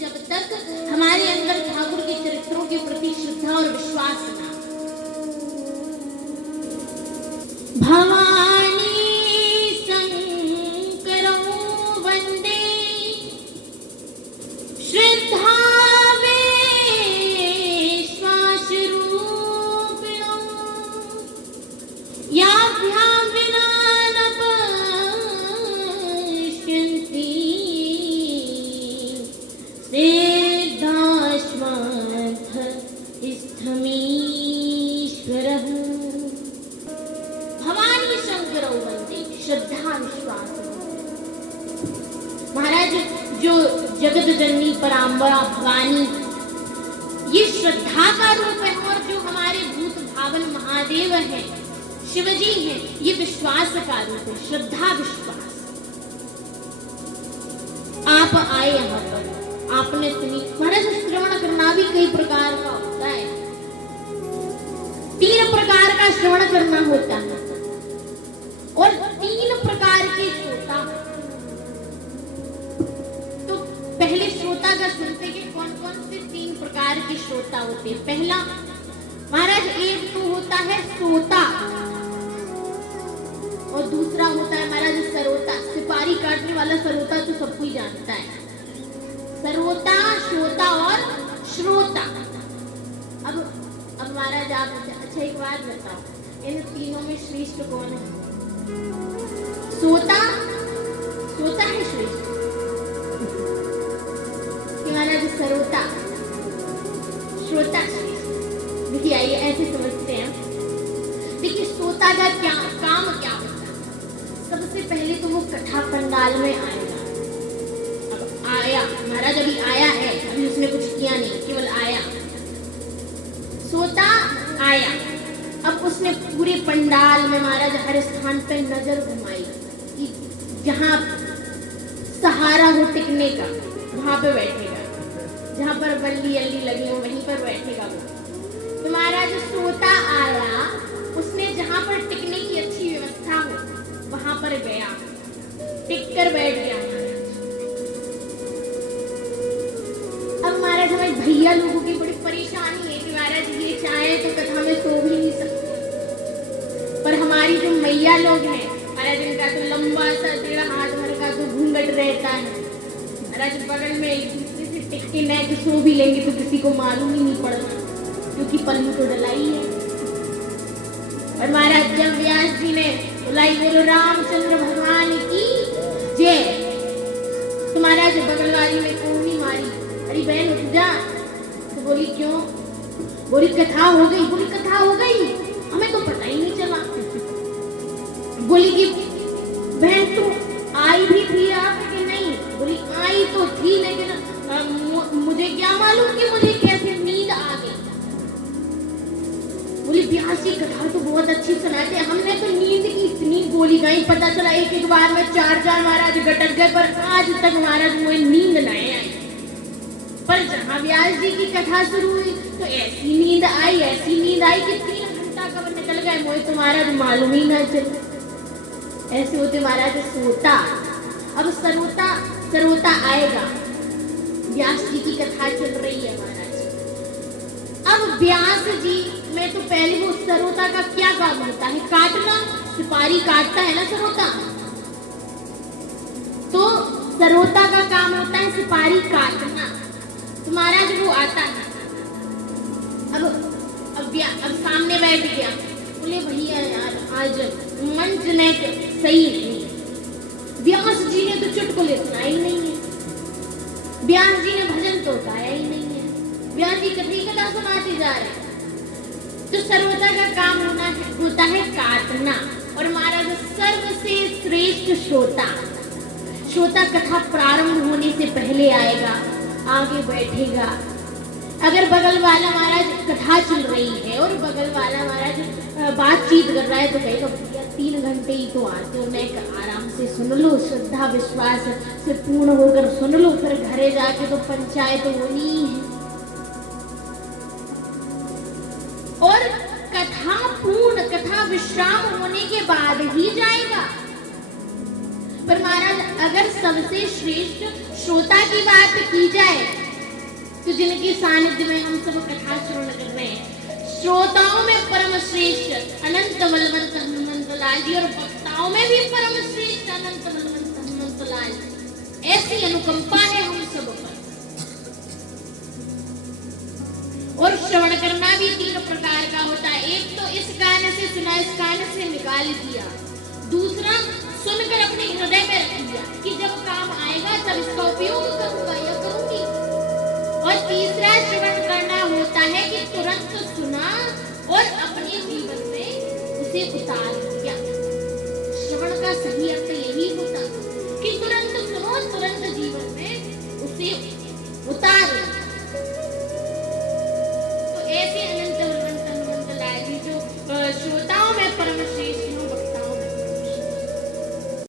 जब तक हमारे अंदर ठाकुर के चरित्रों के प्रति श्रद्धा और विश्वास ना। भवानी शंकरौ वंदे श्रद्धा याभ्यां विना न पश्यन्ति सिद्धाश्वत्थ स्थमीश्वरः। भवानी शंकरौ वंदे श्रद्धा विश्वास। महाराज जो जगत जननी परांबरा भवानी ये श्रद्धा का रूप है, और जो हमारे भूत भावन महादेव है शिवजी हैं ये विश्वास का रूप है, श्रद्धा विश्वास। आप आए यहाँ पर, आपने सुनी। महाराज श्रवण करना भी कई प्रकार का होता है, 3 प्रकार का श्रवण करना होता है, और 3 प्रकार के श्रोता। तो पहले श्रोता का सुनते कि कौन कौन से 3 प्रकार के श्रोता होते हैं। पहला महाराज एक तो होता है श्रोता, और दूसरा होता है महाराज सरोता। सिपारी काटने वाला सरोता तो सब कोई जानता है। सरोता, श्रोता और श्रोता। अब महाराज आप अच्छा एक बात बताओ, इन तीनों में श्रेष्ठ कौन है? सोता है श्रेष्ठ कि महाराज सरोता, श्रोता श्रेष्ठ? देखिए आइए ऐसे समझते हैं। देखिए श्रोता का क्या काम क्या होता है? सबसे पहले तो वो कथा पंडाल में आएगा। अब आया महाराज, अभी आया है, अभी उसने कुछ किया नहीं, केवल आया। सोता आया, अब उसने पूरे पंडाल में महाराज हर स्थान पे नजर घुमाई कि जहाँ सहारा हो टिकने का वहां पे बैठेगा, जहाँ पर बल्ली अल्ली लगी हो वहीं पर बैठेगा वो। तो महाराज सोता आया, उसने जहाँ पर टिकने की अच्छी व्यवस्था हो वहां पर गया, टिक कर बैठ गया। अब महाराज हमारे भैया लोगों की बड़ी परेशानी है कि महाराज ये चाहे तो कथा में सो भी नहीं सकते, पर हमारी जो मैया लोग हैं महाराज इनका तो लंबा सा 1.5 हाथ भर का तो घूंघट रहता है। महाराज बगल में एक दूसरे से टिक के न सो भी लेंगे तो किसी को मालूम ही नहीं पड़ना, क्योंकि पल्लू तो डलाई है। और महाराज जब व्यास जी ने बोलाई बोलो रामचंद्र भगवान की जय, तो महाराज बगल वाली में कोहनी मारी, अरे बहन उठ जा। तो बोली क्यों? बोली कथा हो गई। बोली कथा हो गई, हमें तो पता ही नहीं चला। बोली कि बहन तू आई भी थी आप कि नहीं? बोली आई तो थी, लेकिन मुझे क्या मालूम कि मुझे कैसे नींद आ गई। बोली व्यास जी कथा तो बहुत अच्छी सुनाते, हमने तो नींद की इतनी गोली गई, पता चला एक बार में 4 महाराज गटक गए, पर आज तक महाराज मुझे नींद नहीं आई। पर जहाँ व्यास जी की कथा शुरू हुई तो ऐसी नींद आई कि 3 घंटा कब निकल गए मुझे तो महाराज मालूम ही ना चले। ऐसे होते महाराज सोता। अब सरोता आएगा, व्यास जी की कथा चल रही है महाराज। अब व्यास जी में तो पहले वो सरोता का क्या काम होता है? काटना। सिपारी काटता है ना सरोता, तो सरोता का काम होता है सिपारी काटना। तो महाराज वो आता है, अब सामने बैठ गया। बोले भैया यार आज मंच ने सही नहीं, व्यास जी ने तो चुटकुले सुनाए ही नहीं है, व्यास जी ने भजन तो गाया ही नहीं है, व्यास जी कथी कथा सुनाते जा रहे हैं। तो सरोता का काम होता है काटना। और महाराज सर्वसे श्रेष्ठ श्रोता कथा प्रारंभ होने से पहले आएगा, आगे बैठेगा। अगर बगल वाला महाराज कथा चल रही है और बगल वाला महाराज बातचीत कर रहा है तो कहेगा भैया 3 घंटे ही तो आते हो, मैं आराम से सुन लो, श्रद्धा विश्वास से पूर्ण होकर सुन लो, फिर घरे जाके तो पंचायत होनी है। और कथा विश्राम होने के बाद ही जाएगा। पर महाराज अगर सबसे श्रेष्ठ श्रोता की बात की जाए तो जिनके सानिध्य में हम सब कथा श्रवण कर रहे हैं, श्रोताओं में परम श्रेष्ठ अनंत बलवंत हनुमंत लाल जी और वक्ताओं में भी परम श्रेष्ठ अनंत बलवंत हनुमंत लाल जी। ऐसी अनुकंपा है हम सब पर। और श्रवण करना भी 3 प्रकार का होता है। एक तो इस कान से सुना, इस कान से निकाल दिया। दूसरा सुनकर अपने हृदय में रख दिया कि जब काम आएगा तब इसका उपयोग करूंगा या करूंगी। और तीसरा श्रवण करना होता है कि तुरंत सुना और अपने जीवन में उसे उतार दिया। श्रवण का सही अर्थ